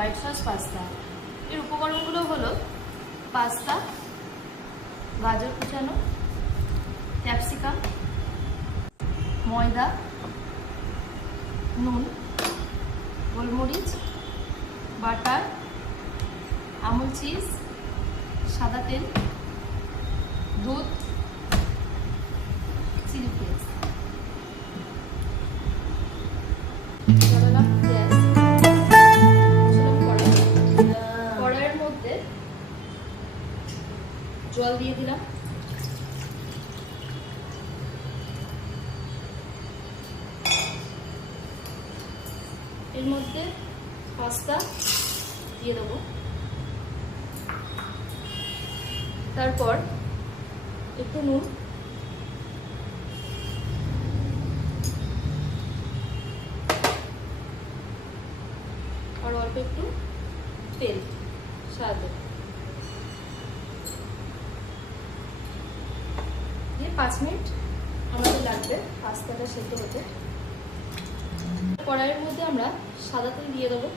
White sauce pasta. এর উপকরণগুলো হলো পাস্তা, গাজর কুচানো, ক্যাপসিকাম, ময়দা, নুন, গোলমরিচ, বাটার, আমুল চিজ, সাদা তেল, দুধ, চিলি ফ্লেক্স। কড়াইয়ের মধ্যে জল দিয়ে দিলাম। এর মধ্যে পাস্তা দিয়ে দেবো। তারপর একটু নুন, আর অল্প একটু তেল সাদা দিয়ে 5 মিনিট আমাদের লাগবে পাস্তাটা সেদ্ধ হতে। কড়াইয়ের মধ্যে আমরা সাদা তেল দিয়ে দেবো।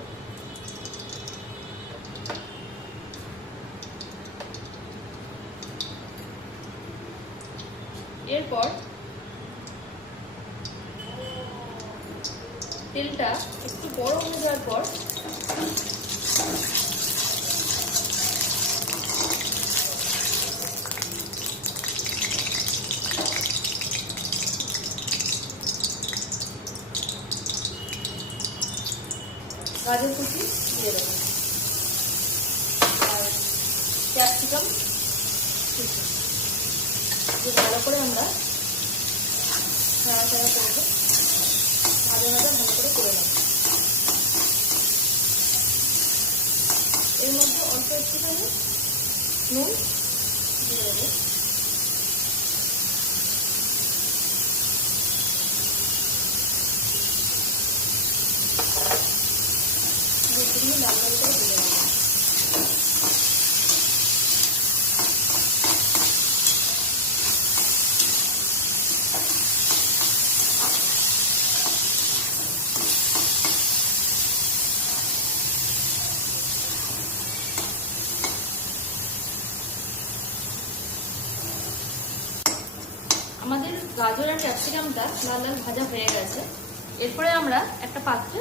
এরপর তেলটা একটু গরম হয়ে যাওয়ার পর গাজর কুচি দিয়ে দেবো আর ক্যাপসিকাম কুচি দিয়ে ভালো করে আমরা নাড়াচাড়া করবো। ভাজা ভালো করে করে নেব। এর মধ্যে অল্প একটুখানি নুন দিয়ে দেবো। লাল লাল করে ভেজে নেব। আমাদের গাজর আর ক্যাপসিকামটা লাল লাল ভাজা হয়ে গেছে। এরপরে আমরা একটা পাত্রে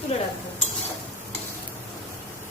তুলে রাখবো।